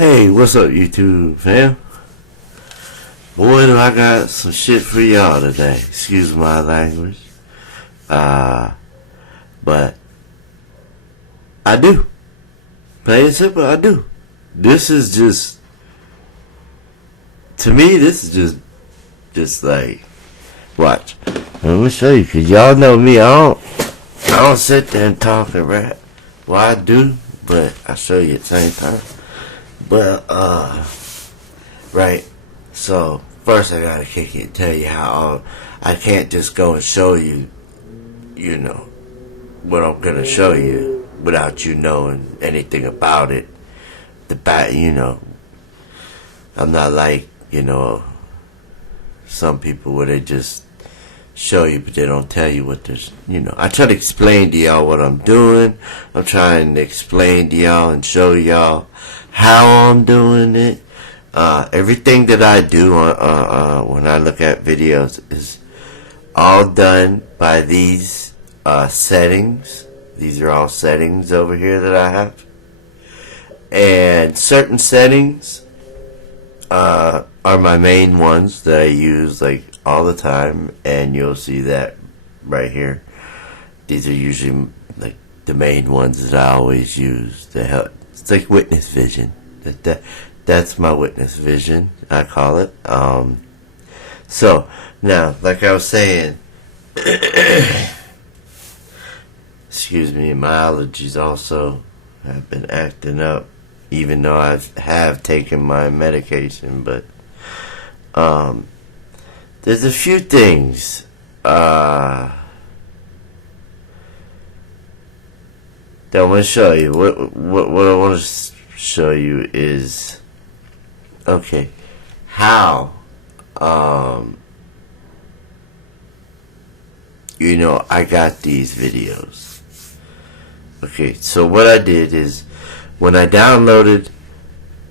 Hey, what's up, YouTube fam? Boy, do I got some shit for y'all today. Excuse my language. But I do. Plain and simple, I do. This is just, to me, this is just like, watch. Let me show you, cause y'all know me. I don't sit there and talk and rap. Well, I do, but I show you at the same time. But, right. So, first I gotta kick it and tell you how I can't just go and show you, what I'm gonna show you without you knowing anything about it. I'm not like, some people where they just show you but they don't tell you what there's, I try to explain to y'all what I'm doing. I'm trying to explain to y'all and show y'all how I'm doing it. Everything that I do when I look at videos is all done by these settings. These are all settings over here that I have. And certain settings are my main ones that I use like all the time, and you'll see that right here. These are usually like the main ones that I always use to help. It's like witness vision. That's my witness vision, I call it. So now, like I was saying, excuse me, my allergies also have been acting up, even though I have taken my medication. But there's a few things that I want to show you. What I want to show you is, okay, how I got these videos. Okay, so what I did is, when I downloaded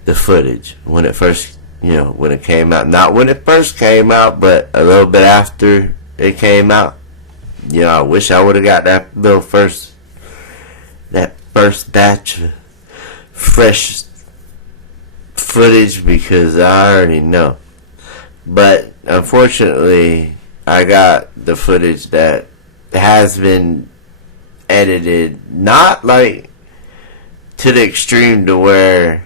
the footage, when it first, when it came out, not when it first came out, but a little bit after it came out, I wish I would have got that first batch of fresh footage, because I already know. But unfortunately, I got the footage that has been edited, not like to the extreme to where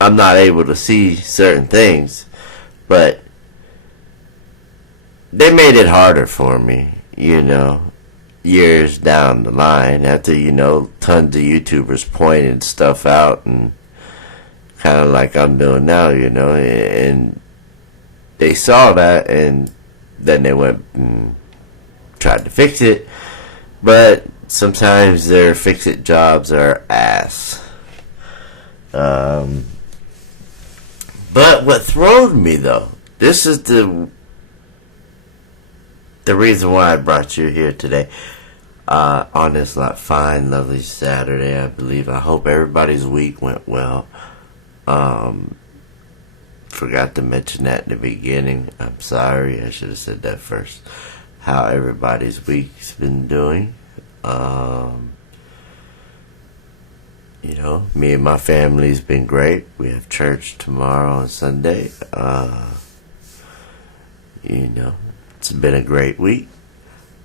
I'm not able to see certain things, but they made it harder for me, years down the line, after, tons of YouTubers pointed stuff out, and kind of like I'm doing now, and they saw that, and then they went and tried to fix it, but sometimes their fix-it jobs are ass. But what throwed me, though, this is the reason why I brought you here today, on this fine, lovely Saturday, I believe. I hope everybody's week went well. Forgot to mention that in the beginning. I'm sorry, I should have said that first. How everybody's week's been doing. Me and my family's been great. We have church tomorrow and Sunday. It's been a great week.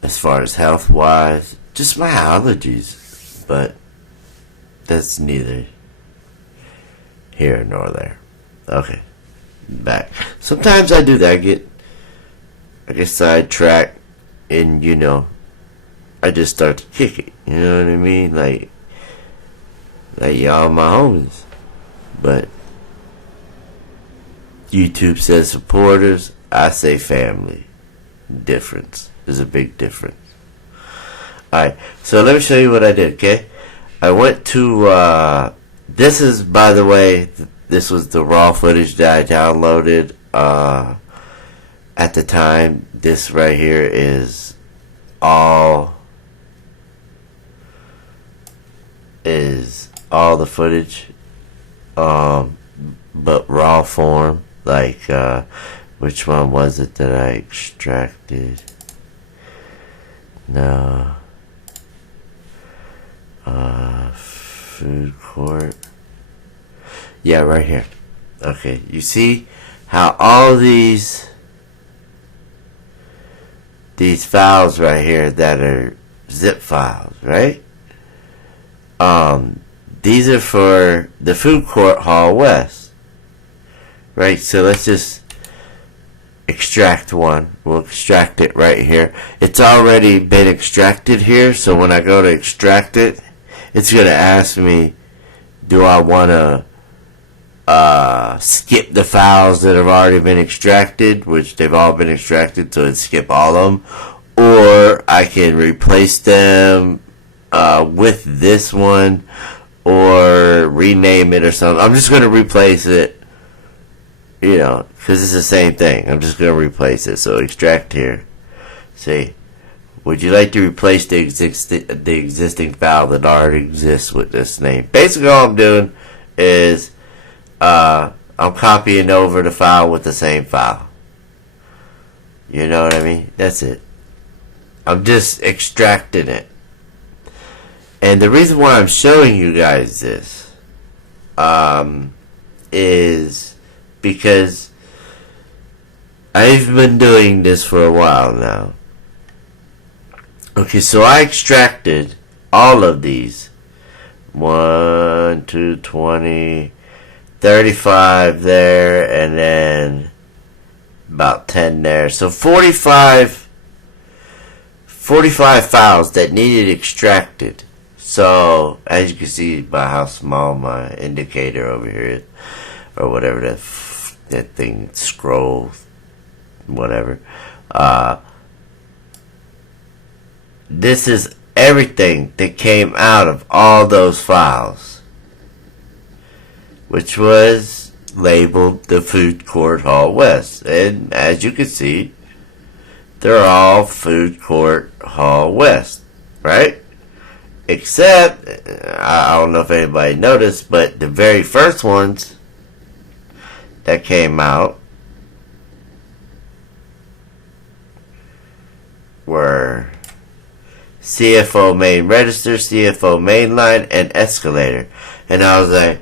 As far as health-wise, just my allergies. But that's neither here nor there. Okay, back. Sometimes I do that. I get sidetracked, and I just start to kick it. You know what I mean? Like y'all my homies. But YouTube says supporters, I say family. Difference. There's a big difference. Alright, so let me show you what I did, okay? I went to, this is, by the way, this was the raw footage that I downloaded at the time. This right here is all the footage, but raw form. Like, which one was it that I extracted? No. Food court. Yeah, right here. Okay, you see how all these files right here that are zip files, right? These are for the food court Hall West, right? So let's just extract one. We'll extract it right here. It's already been extracted here, so when I go to extract it, it's going to ask me, do I want to skip the files that have already been extracted, which they've all been extracted, so it'd skip all of them, or I can replace them with this one, or rename it or something. I'm just going to replace it, because it's the same thing. I'm just going to replace it. So extract here. See, would you like to replace the existing file that already exists with this name? Basically, all I'm doing is I'm copying over the file with the same file. You know what I mean? That's it. I'm just extracting it. And the reason why I'm showing you guys this is because I've been doing this for a while now. Okay, so I extracted all of these. 1, 2, 20, 35 there, and then about 10 there. So 45 files that needed extracted. So, as you can see by how small my indicator over here is, or whatever that thing scrolls, whatever. This is everything that came out of all those files, which was labeled the Food Court Hall West. And as you can see, they're all Food Court Hall West, right? Except, I don't know if anybody noticed, but the very first ones that came out were CFO main register, CFO main line, and escalator. And I was like,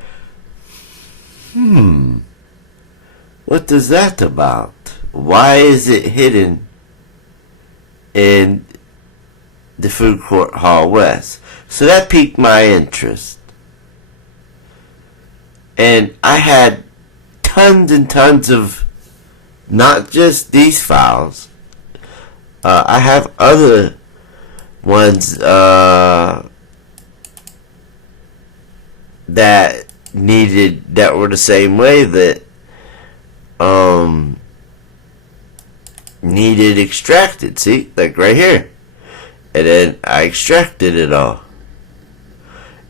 what is that about? Why is it hidden in the Food Court Hall West? So that piqued my interest. And I had tons and tons of, not just these files. I have other ones that were the same way, that needed extracted. See, like right here. And then I extracted it all.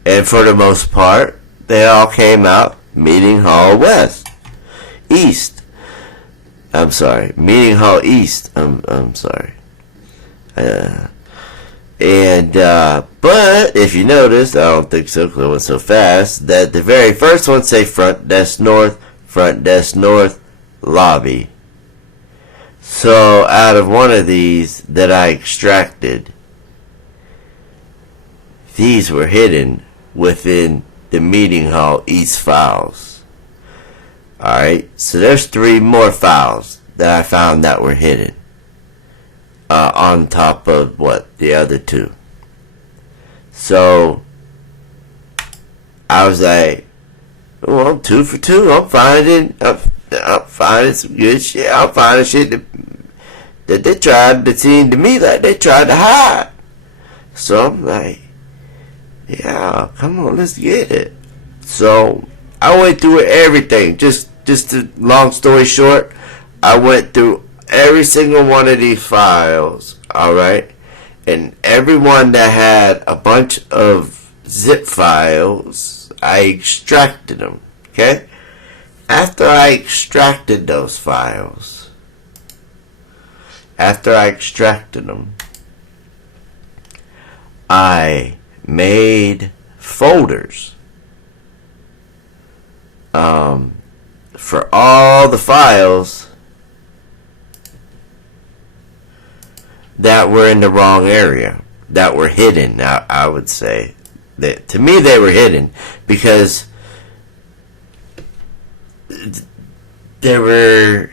And for the most part, they all came out Meeting Hall West. East. I'm sorry. Meeting Hall East. I'm sorry. But if you noticed, I don't think so because I went so fast, that the very first one say front desk north, lobby. So out of one of these that I extracted, these were hidden within the Meeting Hall East files. Alright, so there's 3 more files that I found that were hidden. On top of the other 2. So I was like, well, I'm 2 for 2. I'm finding some good shit. I'm finding shit that they tried to seem to me like they tried to hide. So I'm like, yeah, come on, let's get it. So I went through everything. Just a long story short, I went through every single one of these files, alright? And every one that had a bunch of zip files, I extracted them, okay? After I extracted those files, I made folders for all the files that were in the wrong area, that were hidden. I would say that to me they were hidden because they were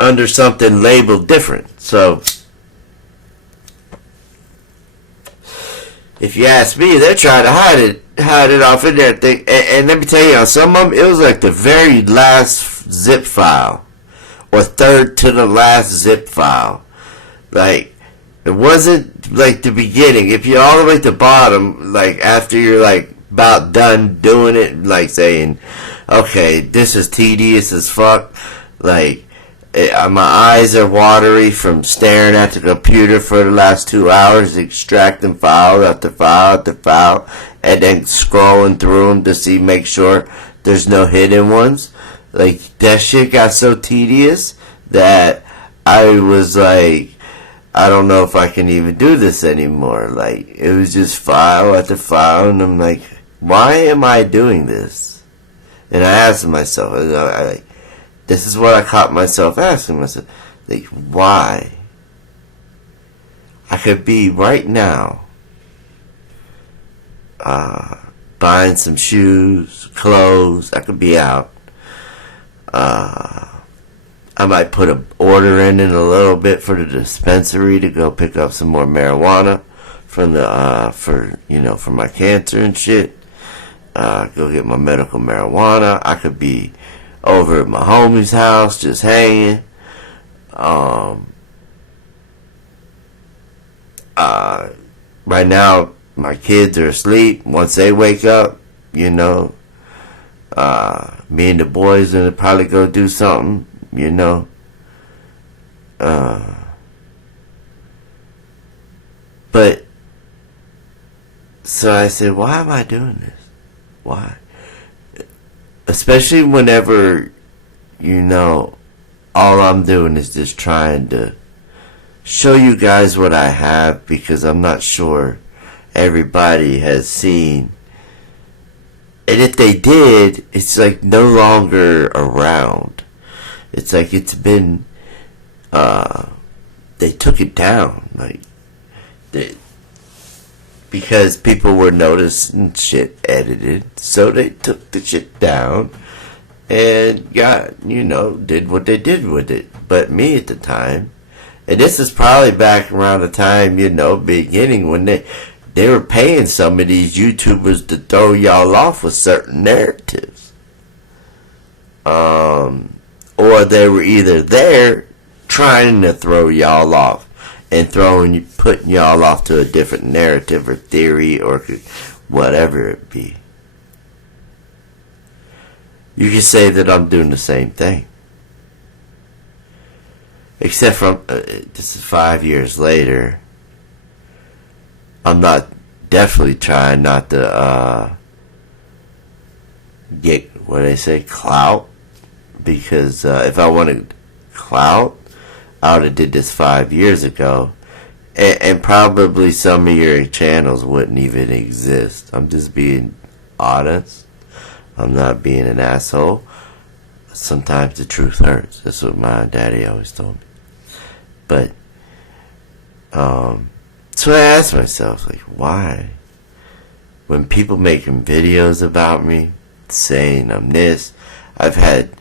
under something labeled different. So if you ask me, they're trying to hide it off in there. And let me tell you, on some of them, it was like the very last zip file, or third to the last zip file. Like, it wasn't like the beginning. If you're all the way at the bottom, like after you're like about done doing it, like saying, okay, this is tedious as fuck. Like, my eyes are watery from staring at the computer for the last 2 hours, extracting file after file after file, and then scrolling through them to see, make sure there's no hidden ones. Like, that shit got so tedious that I was like, I don't know if I can even do this anymore. Like, it was just file after file, and I'm like, why am I doing this? And I asked myself, this is what I caught myself asking myself. Like, why? I could be right now buying some shoes, clothes. I could be out. I might put an order in a little bit for the dispensary to go pick up some more marijuana from the for my cancer and shit. Go get my medical marijuana. I could be over at my homie's house just hanging. Right now my kids are asleep. Once they wake up, me and the boys gonna probably go do something, but so I said, why am I doing this? Why? Especially whenever, all I'm doing is just trying to show you guys what I have, because I'm not sure everybody has seen. And if they did, it's like no longer around. It's like it's been, they took it down. Like, because people were noticing shit edited, so they took the shit down and did what they did with it. But me at the time, and this is probably back around the time, beginning when they were paying some of these YouTubers to throw y'all off with certain narratives. Or they were either there trying to throw y'all off and putting y'all off to a different narrative or theory or whatever it be. You can say that I'm doing the same thing. Except from, this is 5 years later. I'm definitely trying not to get, what they say, clout. Because if I wanted clout, I would have did this 5 years ago. And probably some of your channels wouldn't even exist. I'm just being honest. I'm not being an asshole. Sometimes the truth hurts. That's what my daddy always told me. But, so I asked myself, like, why? When people making videos about me, saying I'm this, I've had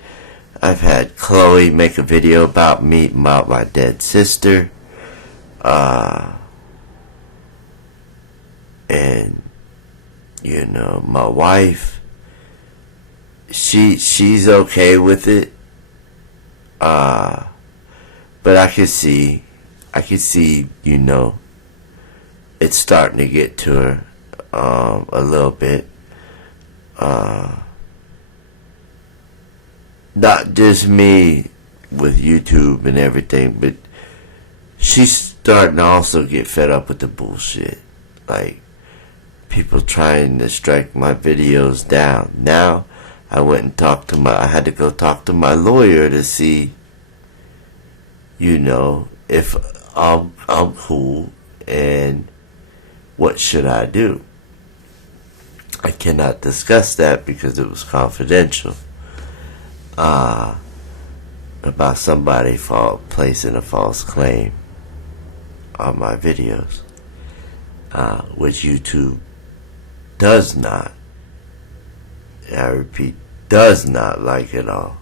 Chloe make a video about me, about my dead sister, and my wife. She's okay with it, but I could see, it's starting to get to her a little bit. Not just me with YouTube and everything, but she's starting to also get fed up with the bullshit. Like, people trying to strike my videos down. Now, I had to go talk to my lawyer to see, if I'm cool and what should I do. I cannot discuss that because it was confidential. About somebody placing a false claim on my videos, which YouTube does not, I repeat, does not like at all.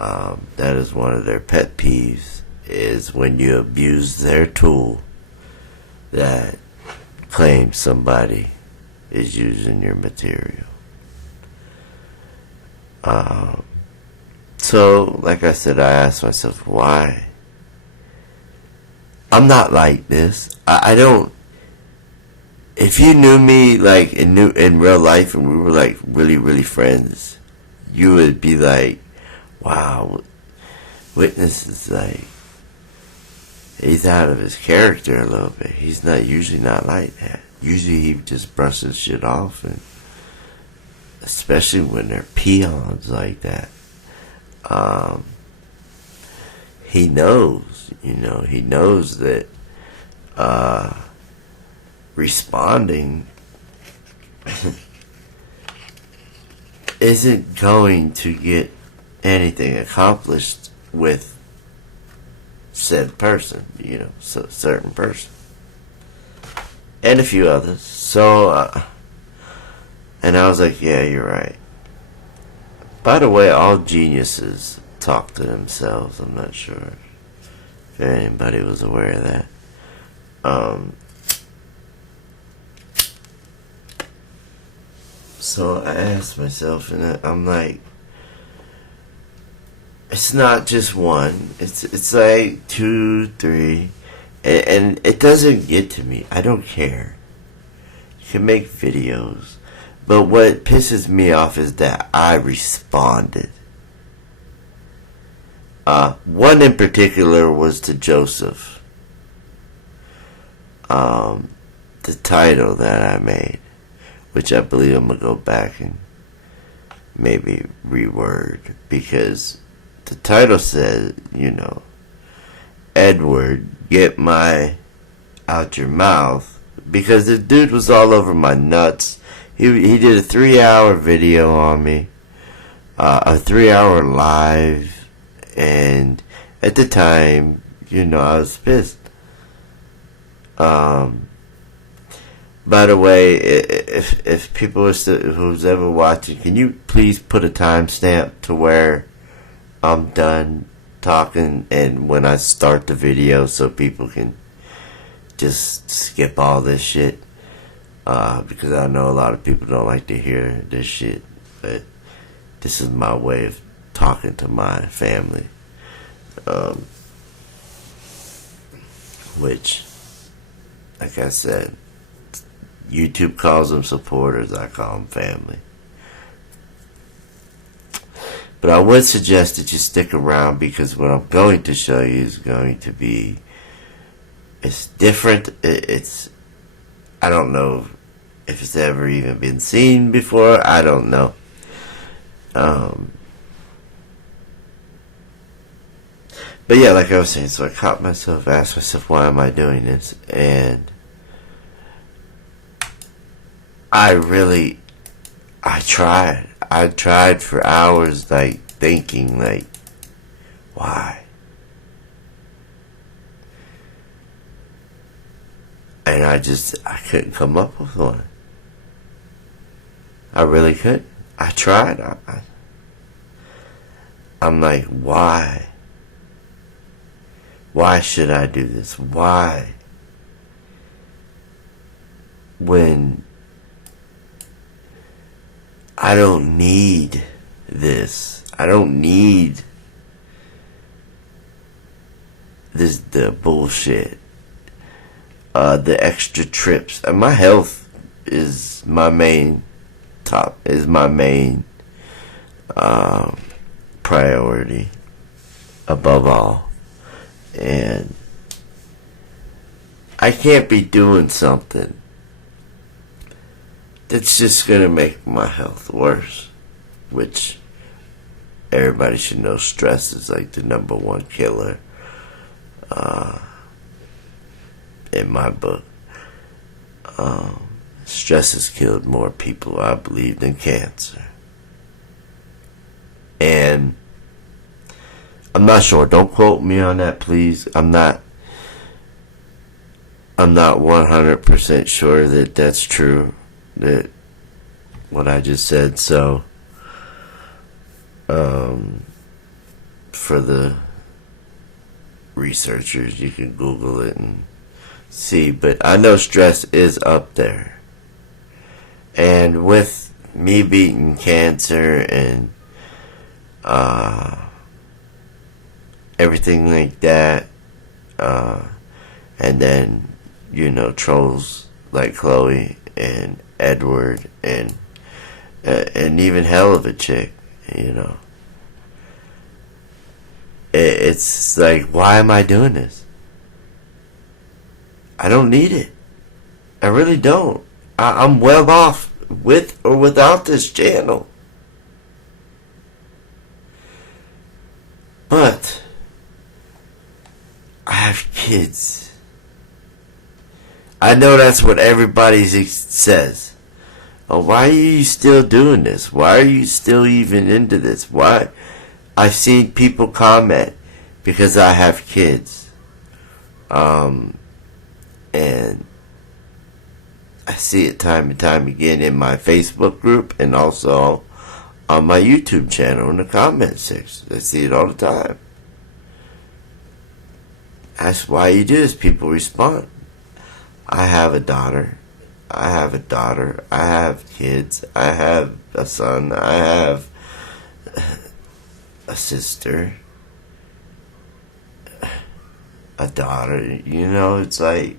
That is one of their pet peeves, is when you abuse their tool that claims somebody is using your material. So, like I said, I asked myself, why? I'm not like this. I don't. If you knew me like in real life and we were like really, really friends, you would be like, wow, Witness is like, he's out of his character a little bit. He's not usually not like that. Usually he just brushes shit off, and especially when they're peons like that. He knows, he knows that responding isn't going to get anything accomplished with said person, certain person. And a few others. So, and I was like, yeah, you're right. By the way, all geniuses talk to themselves. I'm not sure if anybody was aware of that. So I asked myself, and I'm like, it's not just one. It's like 2, 3, and it doesn't get to me. I don't care. You can make videos, but what pisses me off is that I responded. One in particular was to Joseph. The title that I made, which I believe I'm going to go back and maybe reword, because the title said, Edward, get my out your mouth, because the dude was all over my nuts. He did a 3-hour video on me, a 3-hour live, and at the time, I was pissed. By the way, if people who's ever watching, can you please put a timestamp to where I'm done talking and when I start the video, so people can just skip all this shit? Because I know a lot of people don't like to hear this shit, but this is my way of talking to my family, which, like I said, YouTube calls them supporters, I call them family. But I would suggest that you stick around, because what I'm going to show you is going to be, it's different. I don't know if it's ever even been seen before. I don't know. But yeah, like I was saying, so I caught myself, asked myself, why am I doing this? And I tried for hours, like, thinking, like, why? And I couldn't come up with one. I really couldn't. I tried. I'm like, why? Why should I do this? Why? When I don't need this. I don't need the bullshit. The extra trips. And my health is my main priority above all. And I can't be doing something that's just going to make my health worse, which everybody should know stress is like the #1 killer in my book. Stress has killed more people, I believe, than cancer. And I'm not sure. Don't quote me on that, please. I'm not 100% sure that that's true, that what I just said. So, for the researchers. You can Google it and see. But I know stress is up there. And with me beating cancer and everything like that, and then, trolls like Chloe and Edward and even hell of a chick, It's like, why am I doing this? I don't need it. I really don't. I'm well off with or without this channel. But I have kids. I know that's what everybody says. Oh, why are you still doing this? Why are you still even into this? Why? I've seen people comment because I have kids. And I see it time and time again in my Facebook group and also on my YouTube channel in the comment section. I see it all the time. That's why you do this. People respond. I have a daughter. I have kids. I have a son. I have a sister. A daughter. It's like,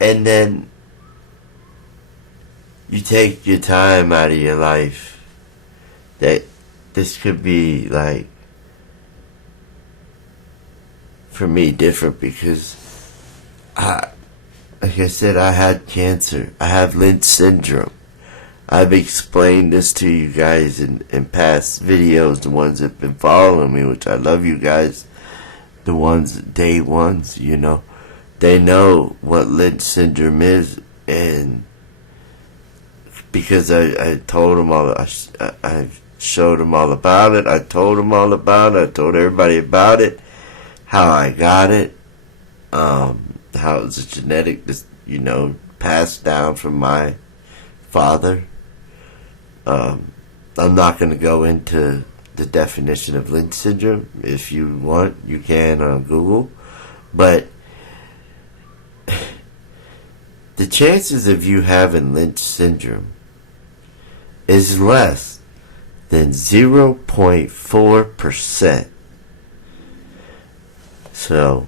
and then you take your time out of your life. That this could be like, for me, different because like I said, I had cancer. I have Lynch syndrome. I've explained this to you guys in past videos, the ones that have been following me, which I love you guys. The ones, day ones, they know what Lynch syndrome is, and because I told them all, I showed them all about it, I told them all about it, I told everybody about it, how I got it, how it was a genetic, passed down from my father. I'm not going to go into the definition of Lynch syndrome. If you want, you can on Google. But the chances of you having Lynch syndrome is less than 0.4%. So,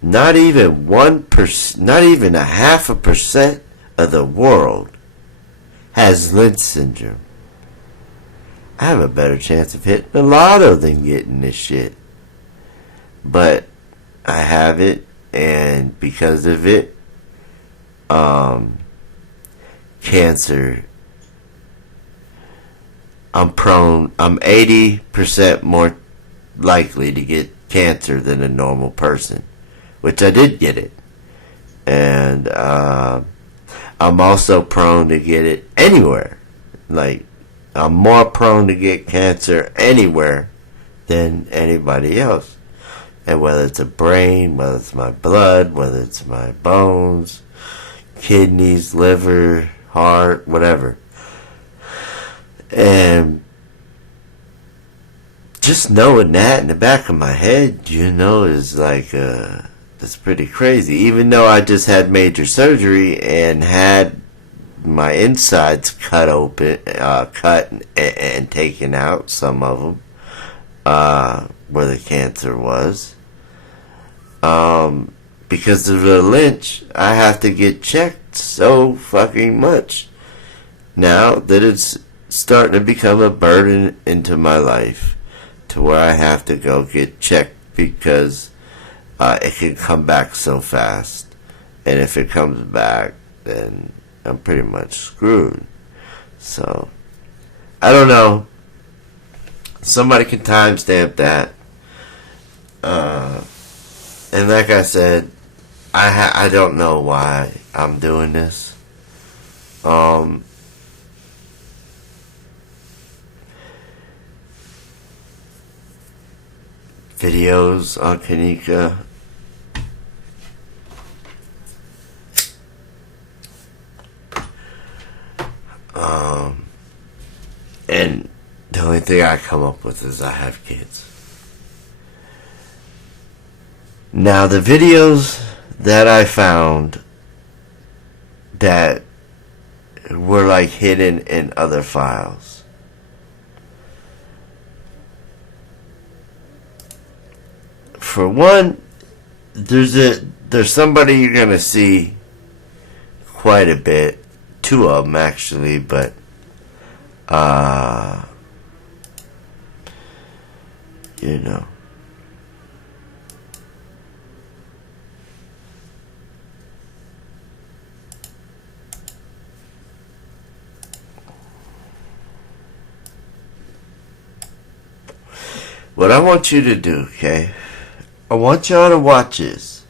not even 1%, not even 0.5% of the world has Lynch syndrome. I have a better chance of hitting the lotto than getting this shit. But I have it, and because of it, cancer, I'm 80% more likely to get cancer than a normal person, which I did get it. And I'm also prone to get it anywhere. Like, I'm more prone to get cancer anywhere than anybody else. And whether it's a brain, whether it's my blood, whether it's my bones, kidneys, liver, heart, whatever. And just knowing that in the back of my head, is like, that's pretty crazy. Even though I just had major surgery and had my insides cut open, cut and taken out, some of them, where the cancer was. Because of the Lynch, I have to get checked so fucking much now that it's starting to become a burden into my life, to where I have to go get checked because it can come back so fast, and if it comes back, then I'm pretty much screwed. So, I don't know. Somebody can timestamp that. And like I said, I don't know why I'm doing this. Videos on Kenneka. And the only thing I come up with is I have kids. Now, the videos that I found that were like hidden in other files. For one, there's somebody you're gonna see quite a bit. Two of them actually, but you know. What I want you to do, okay? I want y'all to watch this.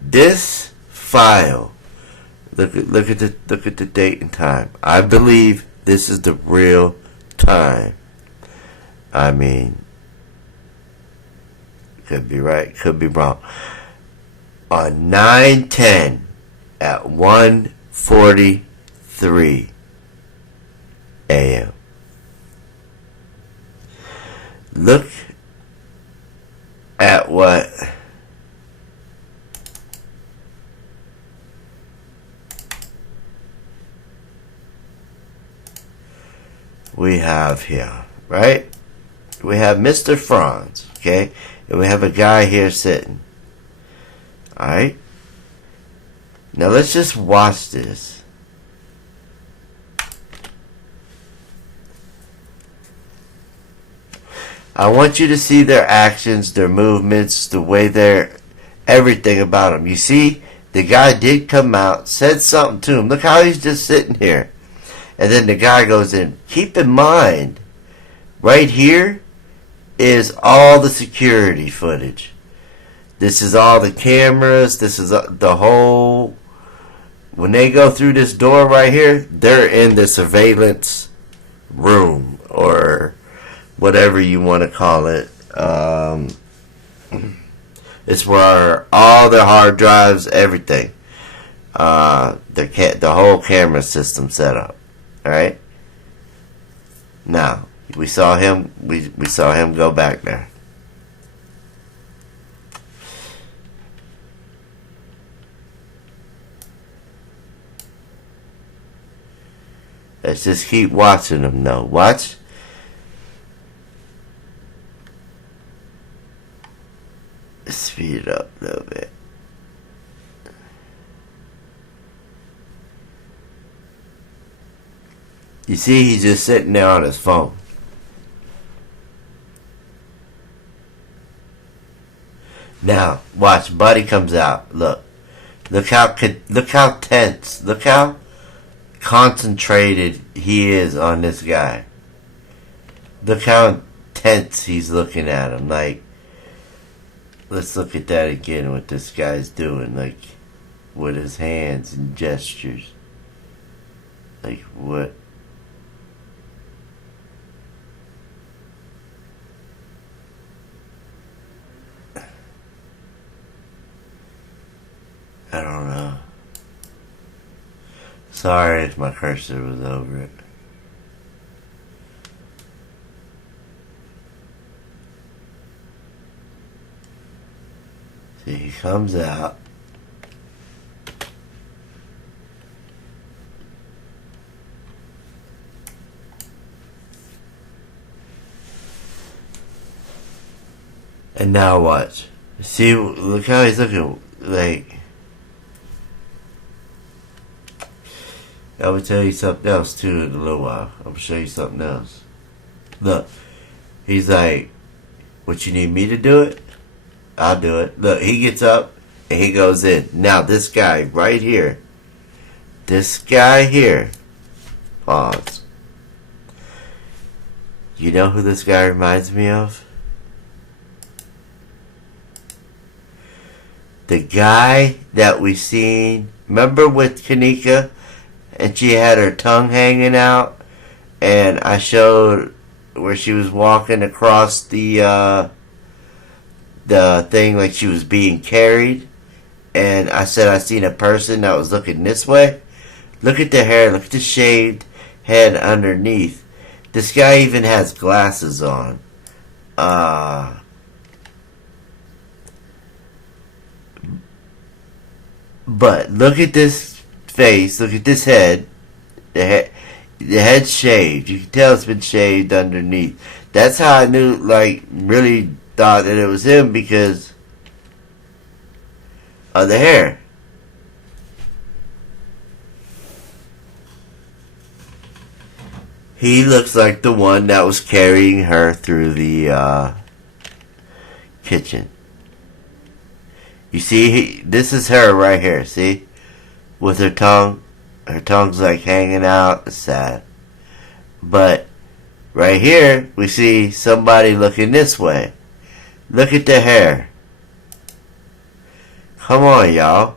This file. Look at the date and time. I believe this is the real time. I mean, could be right, could be wrong. On 9/10 at 1:43 a.m. Look at what we have here, right? We have Mr. Franz, okay? And we have a guy here sitting. Alright? Now let's just watch this. I want you to see their actions, their movements, the way they're, everything about them. You see, the guy did come out, said something to him. Look how he's just sitting here. And then the guy goes in. Keep in mind, right here is all the security footage. This is all the cameras. This is the whole... When they go through this door right here, they're in the surveillance room or whatever you want to call it. It's where all their hard drives, everything, the whole camera system set up. All right. Now we saw him. We saw him go back there. Let's just keep watching him. Though, watch. Speed it up a little bit. You see, he's just sitting there on his phone. Now, watch. Buddy comes out. Look how tense. Look how concentrated he is on this guy. Look how tense he's looking at him. Like, let's look at that again. What this guy's doing, like, with his hands and gestures. Like, what? I don't know. Sorry if my cursor was over it. See, he comes out. And now watch. See, look how he's looking, like... I will tell you something else too in a little while. I'm gonna show you something else. Look, he's like, "What, you need me to do it? I'll do it." Look, he gets up and he goes in. Now this guy right here, pause. You know who this guy reminds me of? The guy that we seen, remember with Kenneka? And she had her tongue hanging out, and I showed where she was walking across the thing like she was being carried, and I said I seen a person that was looking this way. Look at the hair, look at the shaved. head underneath. This guy even has glasses on. But look at this face. Look at this head. The head's shaved. You can tell it's been shaved underneath. That's how I knew, like, really thought that it was him because of the hair. He looks like the one that was carrying her through the kitchen. You see, this is her right here, see? With her tongue. Her tongue's like hanging out. It's sad. But right here, we see somebody looking this way. Look at the hair. Come on, y'all.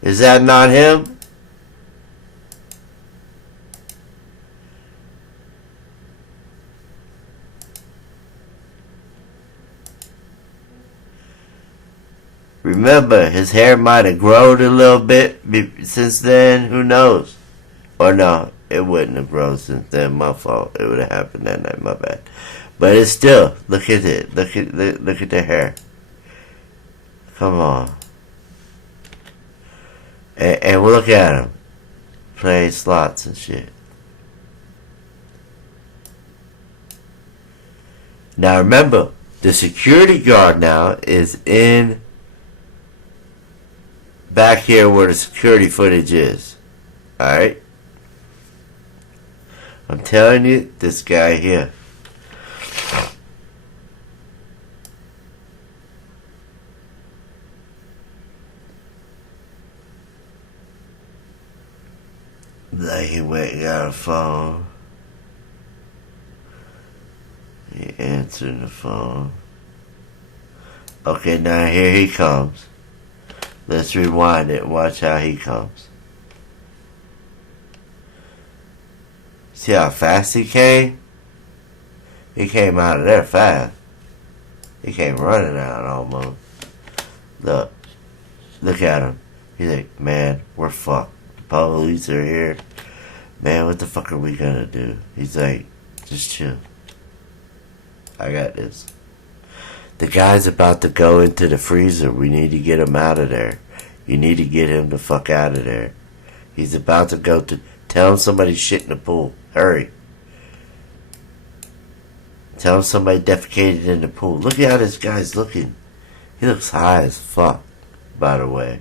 Is that not him? Remember, his hair might have grown a little bit since then. Who knows? Or no, it wouldn't have grown since then. My fault. It would have happened that night. My bad. But it's still. Look at it. Look at the hair. Come on. And look at him playing slots and shit. Now remember, the security guard now is in back here where the security footage is. Alright? I'm telling you, this guy here. Like he went and got a phone. He answered the phone. Okay, now here he comes. Let's rewind it and watch how he comes. See how fast he came? He came out of there fast. He came running out almost. Look at him. He's like, man, we're fucked. The police are here. Man, what the fuck are we gonna do? He's like, just chill. I got this. The guy's about to go into the freezer. We need to get him out of there. You need to get him the fuck out of there. He's about to go to... Tell him somebody shit in the pool. Hurry. Tell him somebody defecated in the pool. Look at how this guy's looking. He looks high as fuck, by the way.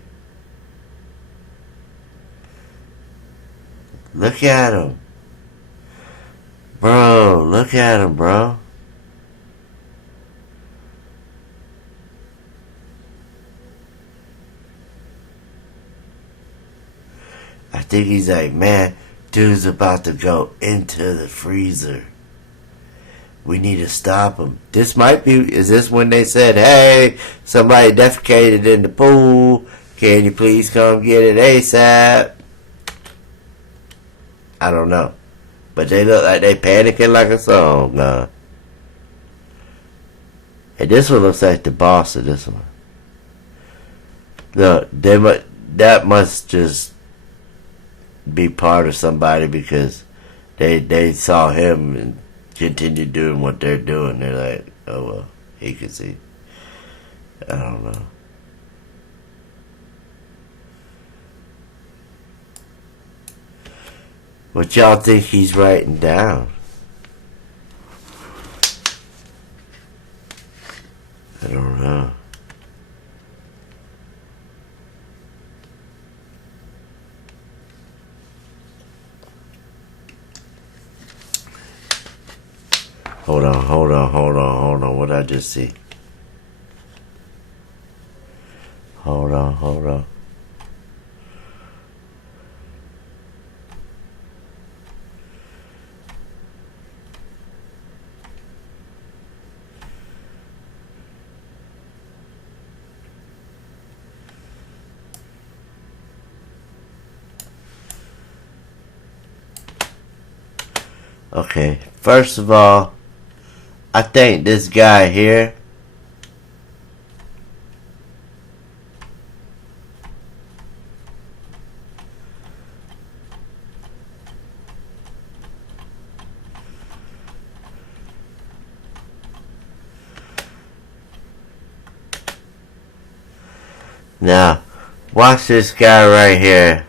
Look at him. Bro, look at him, bro. I think he's like, man, dude's about to go into the freezer. We need to stop him. This might be, is this when they said, hey, somebody defecated in the pool. Can you please come get it ASAP? I don't know. But they look like they panicking like a song. And this one looks like the boss of this one. Look, that must just be part of somebody because they saw him and continued doing what they're doing. They're like, oh well, he can see. I don't know. What y'all think he's writing down? I don't know. Hold on. What did I just see? Hold on. Okay, first of all, I think this guy here Now, watch this guy right here.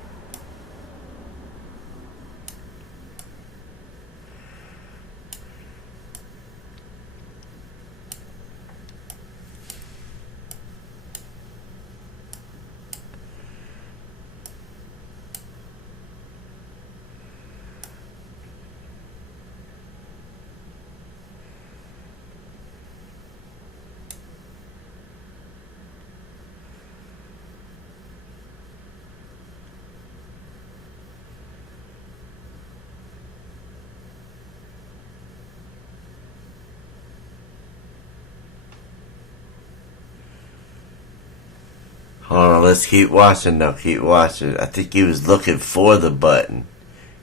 Hold on, let's keep watching though. Keep watching. I think he was looking for the button.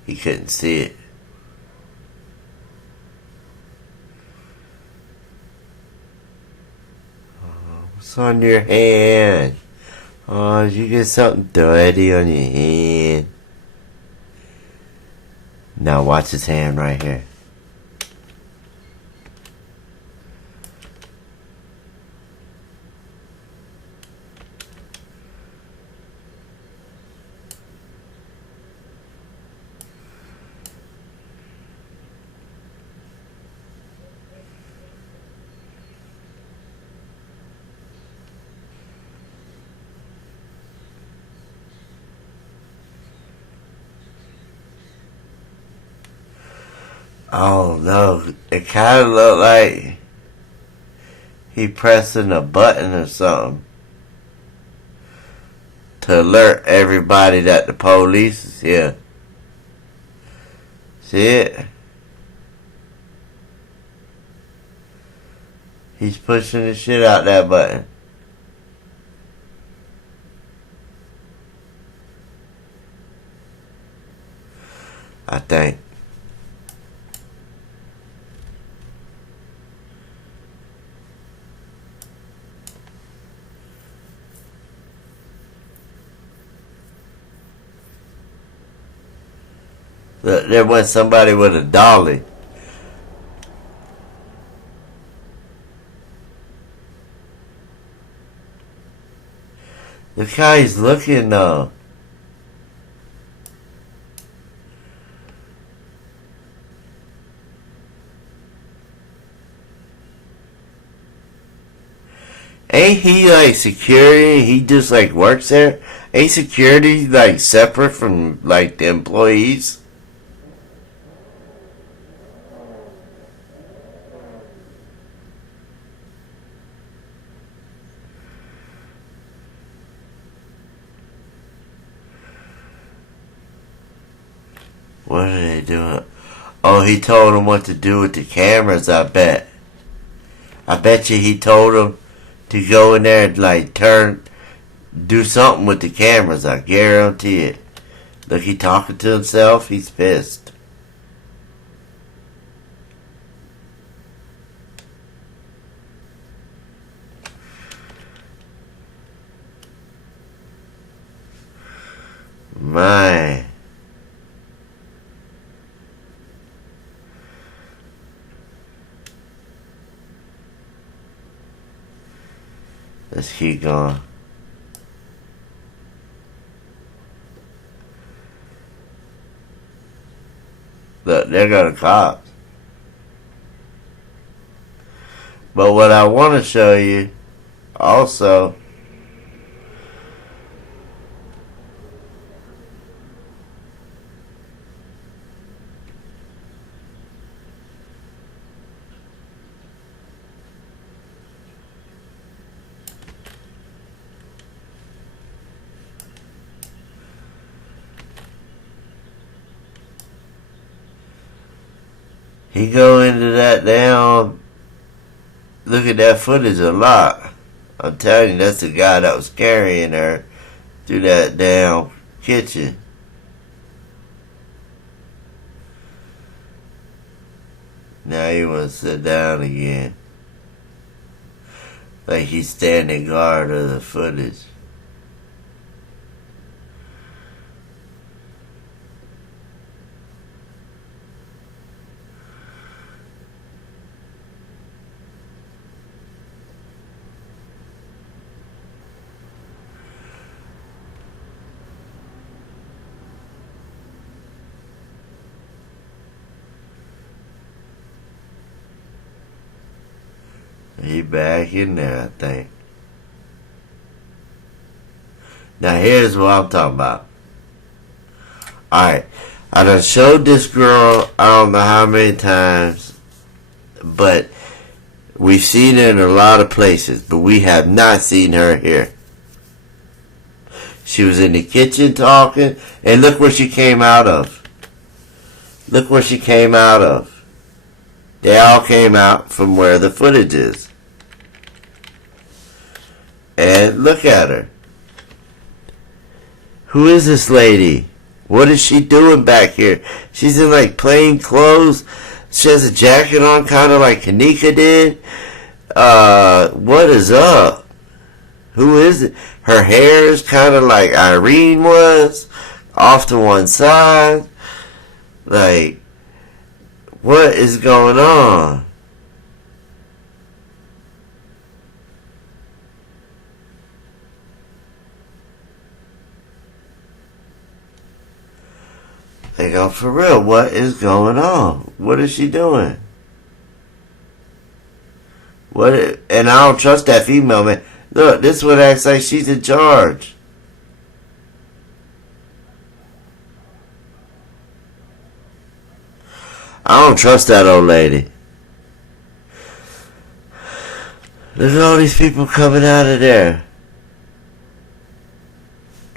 He couldn't see it. What's on your hand? Oh, did you get something dirty on your hand? Now watch his hand right here. Oh no, it kind of looked like he pressing a button or something to alert everybody that the police is here. See it? He's pushing the shit out that button. I think. Look, there went somebody with a dolly. Look how he's looking though. Ain't he like security? He just like works there? Ain't security like separate from like the employees? What are they doing? Oh, he told him what to do with the cameras, I bet. I bet you he told him to go in there and like do something with the cameras, I guarantee it. Look, he talking to himself, he's pissed. My. Let's keep going. Look, there go the cops. But what I want to show you also, he go into that damn, look at that footage a lot. I'm telling you, that's the guy that was carrying her through that damn kitchen. Now he wants to sit down again. Like he's standing guard of the footage. He back in there, I think. Now here's what I'm talking about. Alright, I done showed this girl I don't know how many times, but we've seen her in a lot of places, but we have not seen her here. She was in the kitchen talking, and look where she came out of. Look where she came out of. They all came out from where the footage is. And look at her. Who is this lady? What is she doing back here? She's in like plain clothes. She has a jacket on, kind of like Kenneka did. What is up? Who is it? Her hair is kind of like Irene was, off to one side. Like, what is going on? Like, oh, for real, what is going on? What is she doing? And I don't trust that female, man. Look, this one acts like she's in charge. I don't trust that old lady. Look at all these people coming out of there.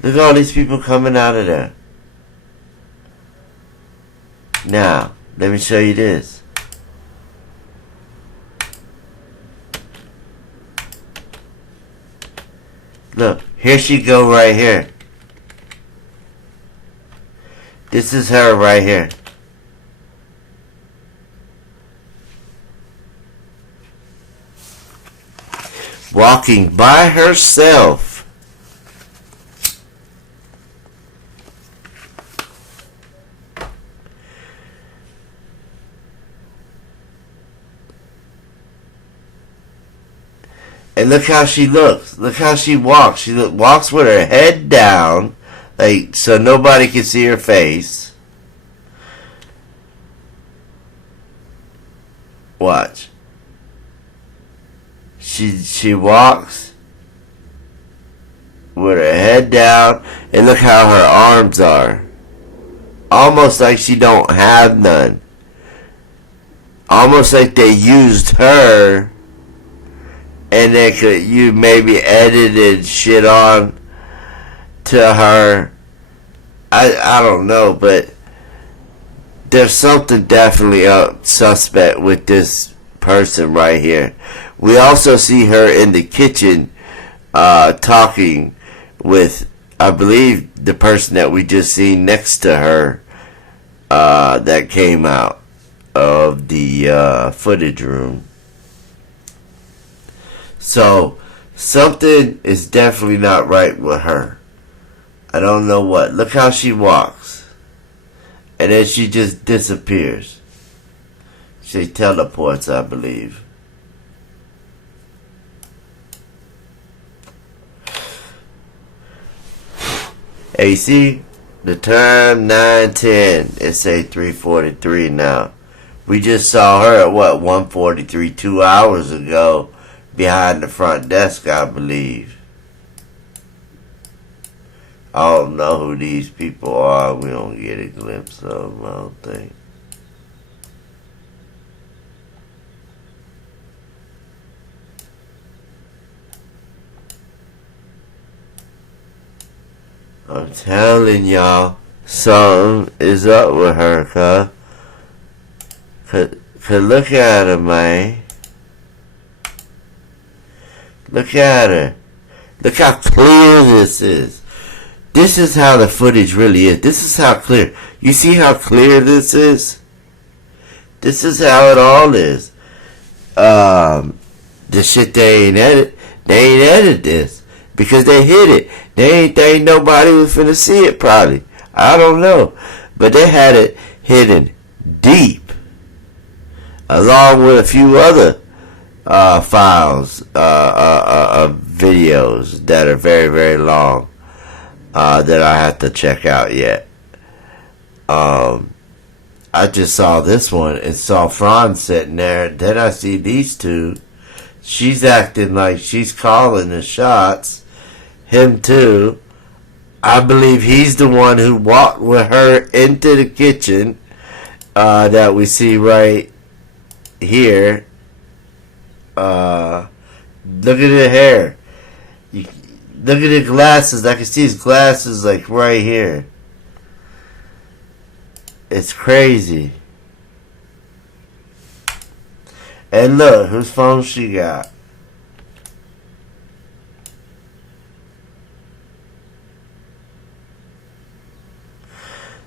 Look at all these people coming out of there. Now, let me show you this. Look, here she go right here. This is her right here. Walking by herself. And look how she looks. Look how she walks. She walks with her head down, like so nobody can see her face. Watch. She walks with her head down, and look how her arms are. Almost like she don't have none. Almost like they used her. And they could, you maybe edited shit on to her. I don't know, but there's something definitely suspect with this person right here. We also see her in the kitchen talking with, I believe, the person that we just seen next to her that came out of the footage room. So, something is definitely not right with her. I don't know what. Look how she walks. And then she just disappears. She teleports, I believe. Hey, see? The time, 9:10. It say 3:43 now. We just saw her at, what, 1:43, 2 hours ago. Behind the front desk, I believe. I don't know who these people are. We don't get a glimpse of them, I don't think. I'm telling y'all, something is up with her, cause look at her, man. Look at her. Look how clear this is. This is how the footage really is. This is how clear. You see how clear this is? This is how it all is. The shit they ain't edit this. Because they hid it. They ain't think nobody was finna see it probably. I don't know. But they had it hidden deep. Along with a few other files of videos that are very, very long that I have to check out yet. I just saw this one and saw Franz sitting there. Then I see these two She's acting like she's calling the shots. Him too. I believe he's the one who walked with her into the kitchen that we see right here. Look at the hair. Look at the glasses. I can see his glasses like right here. It's crazy. And look, whose phone she got.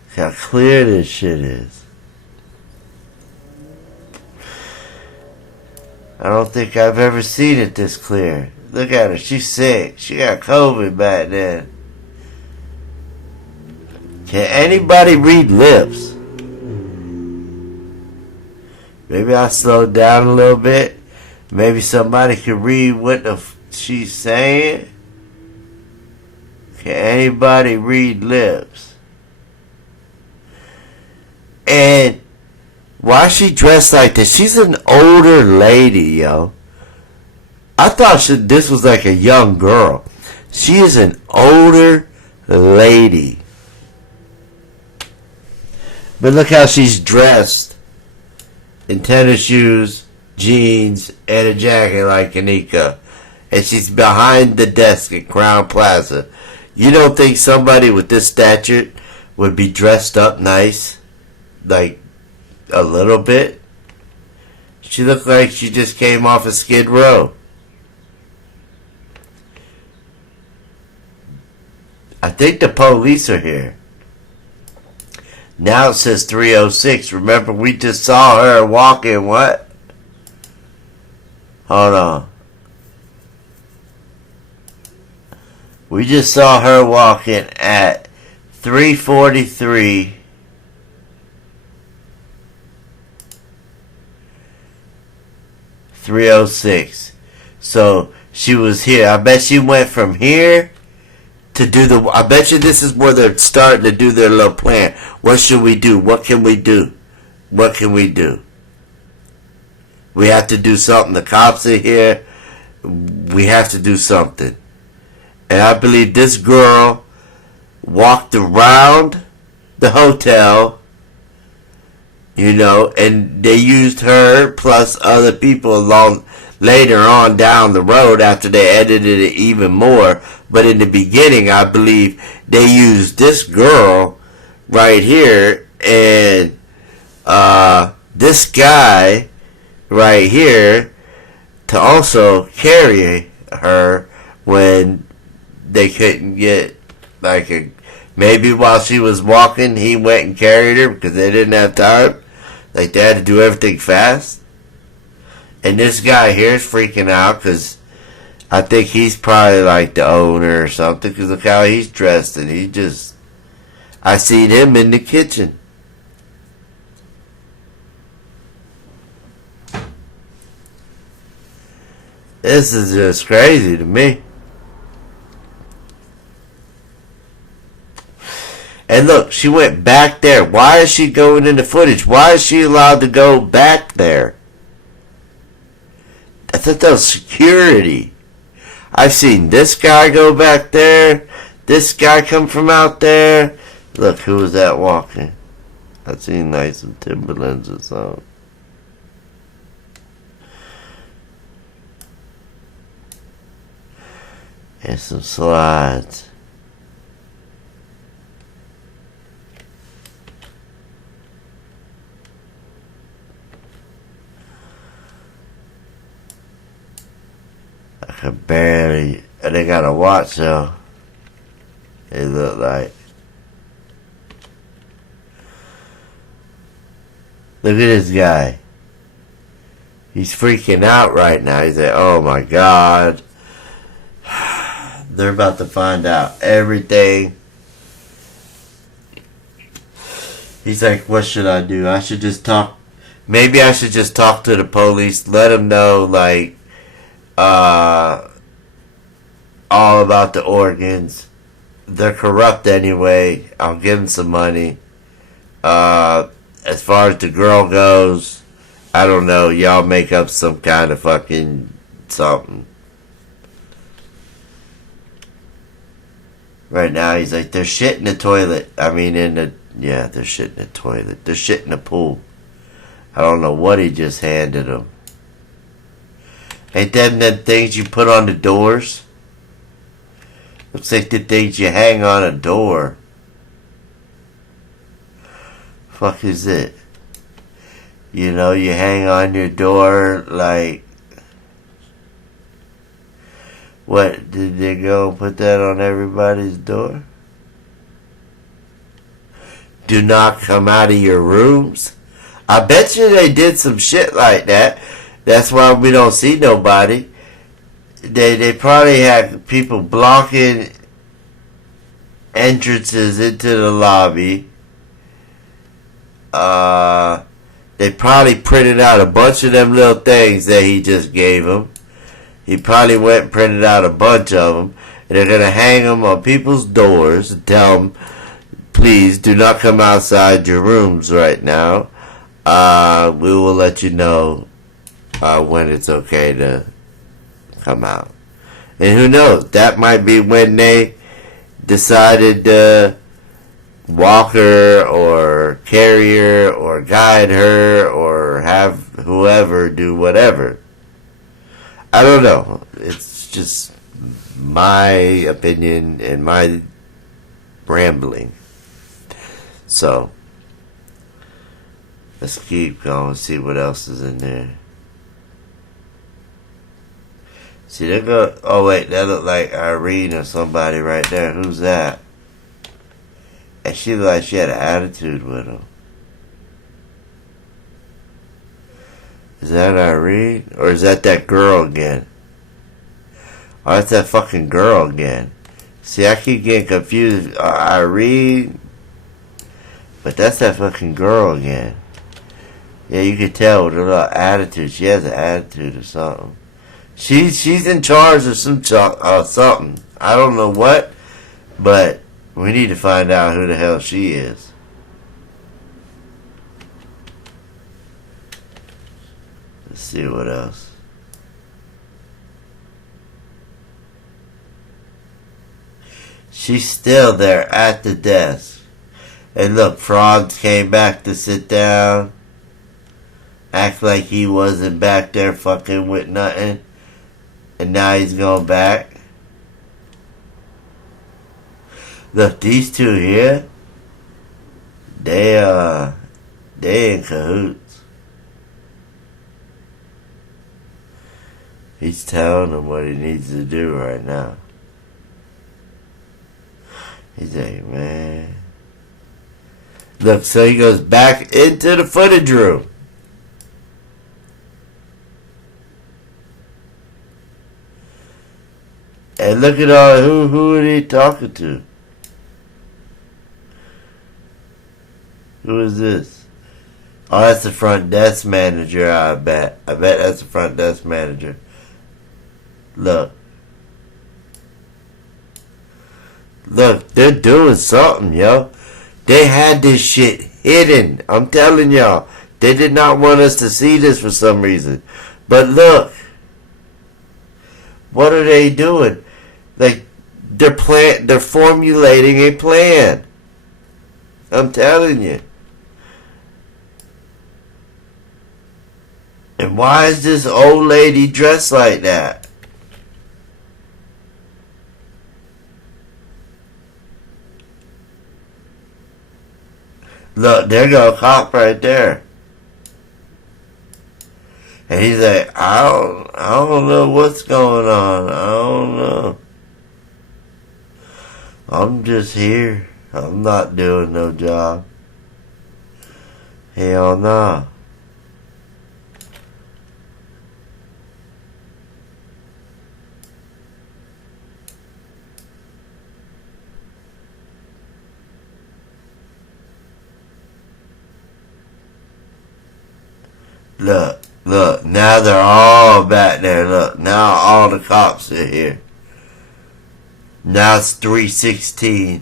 Look how clear this shit is. I don't think I've ever seen it this clear. Look at her. She's sick. She got COVID back then. Can anybody read lips? Maybe I slowed down a little bit. Maybe somebody can read what she's saying. Can anybody read lips? And why is she dressed like this? She's an older lady, yo. I thought this was like a young girl. She is an older lady. But look how she's dressed. In tennis shoes, jeans, and a jacket like Kenneka. And she's behind the desk at Crown Plaza. You don't think somebody with this stature would be dressed up nice? Like, a little bit? She looked like she just came off of Skid Row. I think the police are here. Now it says 306. Remember, we just saw her walking, what? Hold on. We just saw her walking at 343. .306. So she was here. I bet she went from here to do the. I bet you this is where they're starting to do their little plan. What should we do? What can we do? What can we do? We have to do something. The cops are here. We have to do something. And I believe this girl walked around the hotel, you know, and they used her plus other people along later on down the road after they edited it even more. But in the beginning, I believe they used this girl right here and this guy right here to also carry her when they couldn't get like a. Maybe while she was walking, he went and carried her because they didn't have time. Like, they had to do everything fast. And this guy here is freaking out because I think he's probably like the owner or something. Because look how he's dressed. And he just... I seen him in the kitchen. This is just crazy to me. And look, she went back there. Why is she going into footage? Why is she allowed to go back there? I thought that was security. I've seen this guy go back there. This guy come from out there. Look, who was that walking? I seen like some Timberlands or something. And some slides. I can barely. They got a watch though. It look like. Look at this guy. He's freaking out right now. He's like, oh my God. They're about to find out everything. He's like, what should I do? I should just talk. Maybe I should just talk to the police. Let them know, like, all about the organs. They're corrupt anyway. I'll give them some money. As far as the girl goes, I don't know. Y'all make up some kind of fucking something. Right now, he's like, there's shit in the toilet. I mean, there's shit in the toilet. There's shit in the pool. I don't know what he just handed him. Ain't them things you put on the doors? Looks like the things you hang on a door. Fuck is it? You know, you hang on your door like... What, did they go and put that on everybody's door? Do not come out of your rooms? I bet you they did some shit like that. That's why we don't see nobody. They probably had people blocking entrances into the lobby. They probably printed out a bunch of them little things that he just gave them. He probably went and printed out a bunch of them. And they're going to hang them on people's doors and tell them, please do not come outside your rooms right now. We will let you know when it's okay to come out. And who knows, that might be when they decided to walk her or carry her or guide her or have whoever do whatever. I don't know. It's just my opinion and my rambling. So, let's keep going and see what else is in there. See, they're going... Oh, wait, that looked like Irene or somebody right there. Who's that? And she looked like she had an attitude with him. Is that Irene? Or is that girl again? Oh, that's that fucking girl again. See, I keep getting confused. Irene... But that's that fucking girl again. Yeah, you can tell with her little attitude. She has an attitude or something. She's in charge of something. I don't know what, but we need to find out who the hell she is. Let's see what else. She's still there at the desk. And look, Franz came back to sit down. Act like he wasn't back there fucking with nothing. And now he's going back. Look, these two here, they in cahoots. He's telling him what he needs to do right now. He's like, man. Look, so he goes back into the footage room. And look at all, who are they talking to? Who is this? Oh, that's the front desk manager, I bet. I bet that's the front desk manager. Look. Look, they're doing something, yo. They had this shit hidden. I'm telling y'all. They did not want us to see this for some reason. But look. What are they doing? Like, they're formulating a plan. I'm telling you. And why is this old lady dressed like that? Look, there go a cop right there. And he's like, I don't know what's going on. I don't know. I'm just here. I'm not doing no job. Hell no. Look, now they're all back there. Look, now all the cops are here. Now it's 3:16.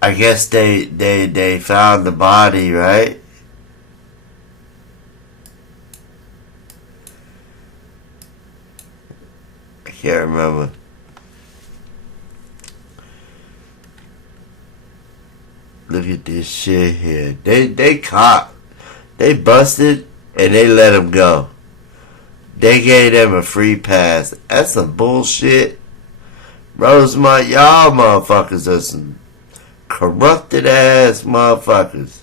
I guess they found the body, right? Can't remember. Look at this shit here. They caught. They busted and they let him go. They gave them a free pass. That's some bullshit. Rosemont, y'all motherfuckers are some corrupted ass motherfuckers.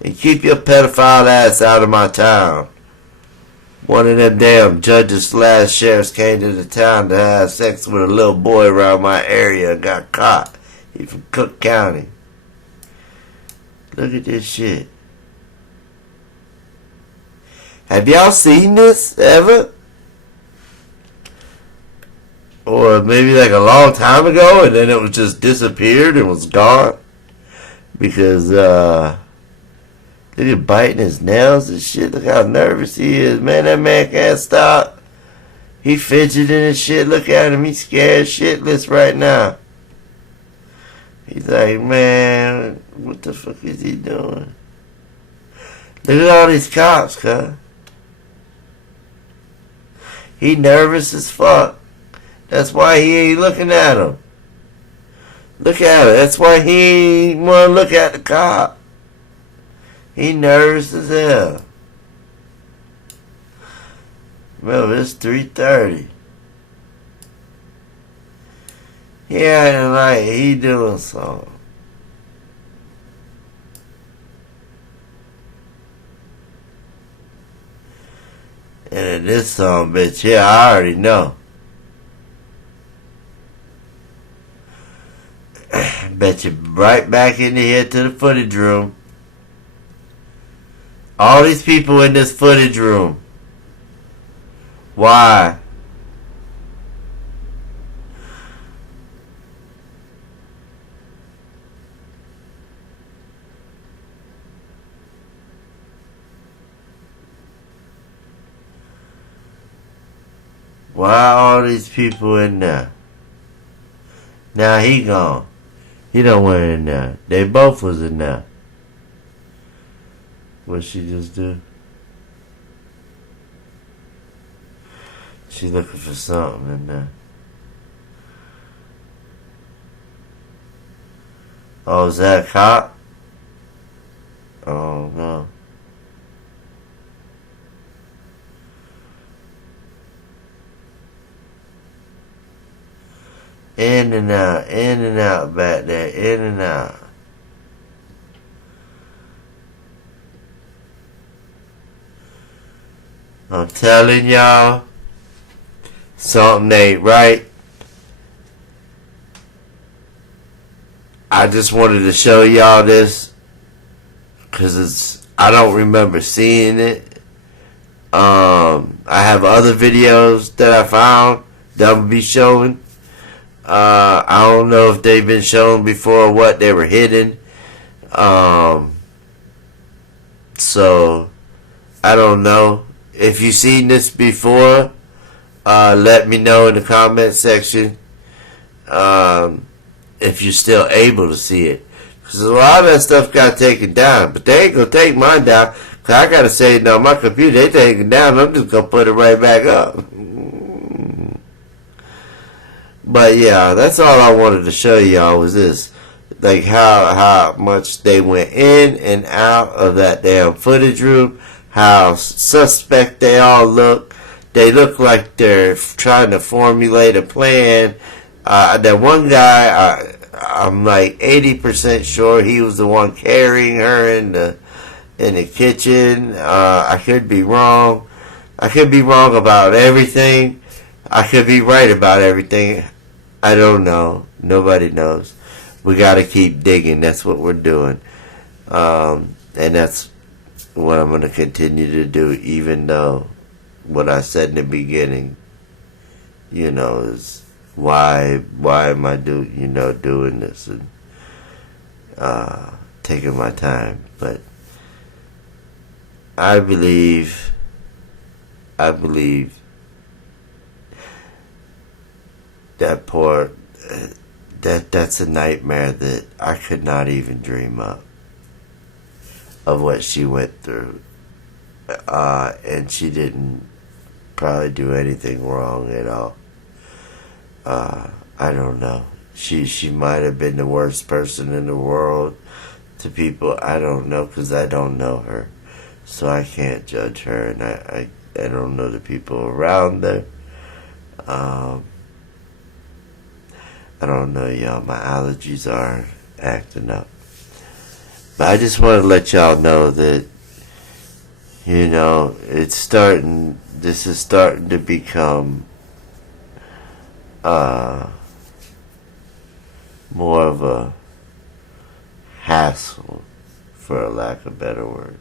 And keep your pedophile ass out of my town. One of them damn judges / sheriffs came to the town to have sex with a little boy around my area and got caught. He from Cook County. Look at this shit. Have y'all seen this ever? Or maybe like a long time ago and then it was just disappeared and was gone? Because, look at biting his nails and shit. Look how nervous he is. Man, that man can't stop. He fidgeting and shit. Look at him. He's scared shitless right now. He's like, man, what the fuck is he doing? Look at all these cops, cuz. He nervous as fuck. That's why he ain't looking at him. Look at it. That's why he ain't want to look at the cop. He nervous as hell. Remember, it's 3:30. He acting like he doing something. And this song, bitch, yeah, I already know. Bet you right back in here to the footage room. All these people in this footage room. Why? Why all these people in there? Now he gone. He don't went in there. They both was in there. What she just do? She looking for something in there. Oh, is that a cop? Oh, no. In and out back there, in and out. I'm telling y'all, something ain't right. I just wanted to show y'all this because I don't remember seeing it. I have other videos that I found that I'm gonna be showing. I don't know if they've been shown before or what, they were hidden. So I don't know. If you've seen this before, let me know in the comment section if you're still able to see it. Because a lot of that stuff got taken down. But they ain't going to take mine down. Because I got to say it on my computer. They take it down. I'm just going to put it right back up. But yeah, that's all I wanted to show y'all was this. Like how much they went in and out of that damn footage room. How suspect they all look. They look like they're trying to formulate a plan. That one guy, I'm like 80% sure he was the one carrying her in the kitchen. I could be wrong. I could be wrong about everything. I could be right about everything. I don't know. Nobody knows. We got to keep digging. That's what we're doing. And that's what I'm going to continue to do, even though what I said in the beginning, is why am I doing this and taking my time. But I believe that that's a nightmare that I could not even dream of what she went through. And she didn't probably do anything wrong at all. I don't know. She might have been the worst person in the world to people. I don't know, because I don't know her. So I can't judge her, and I don't know the people around there. I don't know, y'all. My allergies are acting up. But I just want to let y'all know that, this is starting to become more of a hassle, for a lack of better word.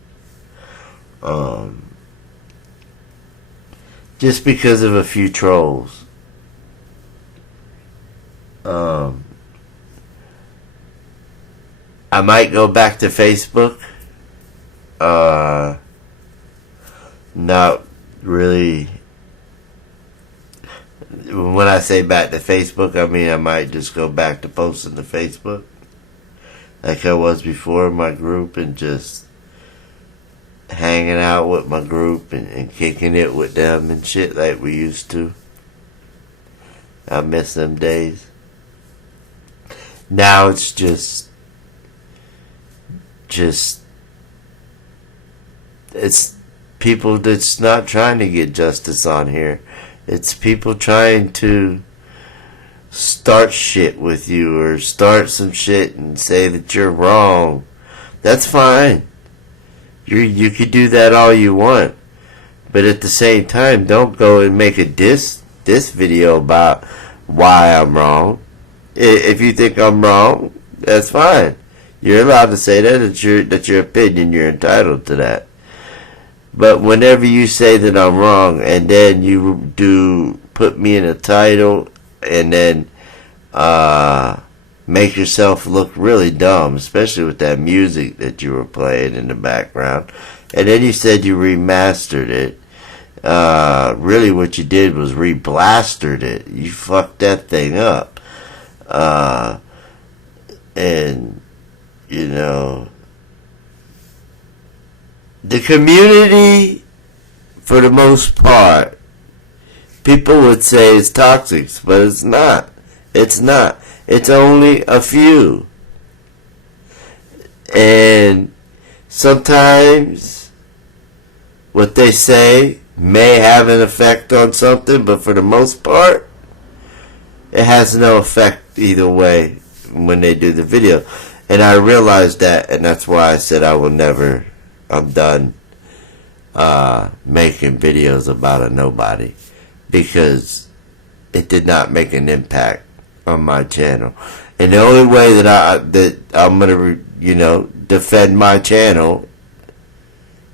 Just because of a few trolls. I might go back to Facebook. Not really. When I say back to Facebook, I mean I might just go back to posting to Facebook like I was before in my group, and just hanging out with my group and kicking it with them and shit like we used to. I miss them days. Now it's just it's people that's not trying to get justice on here. It's people trying to start shit with you, or start some shit and say that you're wrong. That's fine. You could do that all you want. But at the same time, don't go and make a diss video about why I'm wrong. If you think I'm wrong, that's fine. You're allowed to say that. That's your opinion. You're entitled to that. But whenever you say that I'm wrong, and then you do put me in a title, and then make yourself look really dumb, especially with that music that you were playing in the background, and then you said you remastered it. Really what you did was reblastered it. You fucked that thing up. And the community, for the most part, people would say it's toxic, but it's not. It's not. It's only a few. And sometimes what they say may have an effect on something, but for the most part, it has no effect either way when they do the video. And I realized that, and that's why I said I'm done making videos about a nobody, because it did not make an impact on my channel. And the only way that I'm gonna defend my channel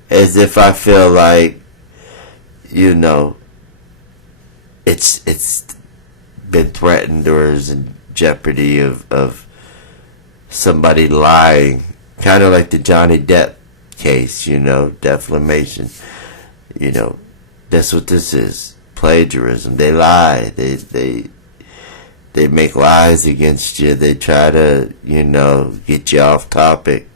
is if I feel like it's been threatened or is in jeopardy of somebody lying, kind of like the Johnny Depp case, defamation. That's what this is. Plagiarism. They lie. They make lies against you. They try to, get you off topic.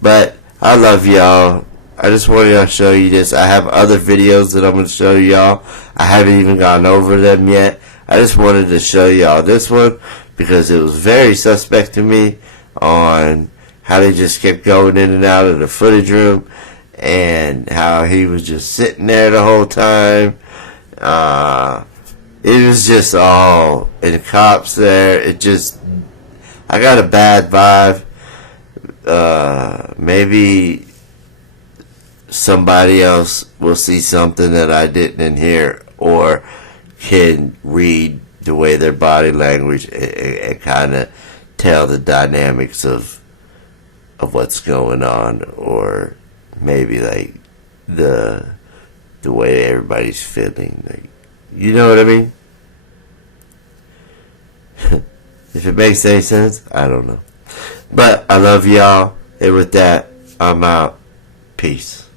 But I love y'all. I just wanted to show you this. I have other videos that I'm going to show y'all. I haven't even gone over them yet. I just wanted to show y'all this one because it was very suspect to me on how they just kept going in and out of the footage room, and how he was just sitting there the whole time. It was just all, and the cops there, I got a bad vibe. Maybe somebody else will see something that I didn't hear, or can read the way their body language and kind of tell the dynamics of what's going on, or maybe like the way everybody's feeling. Like, you know what I mean? If it makes any sense, I don't know. But I love y'all, and with that, I'm out. Peace.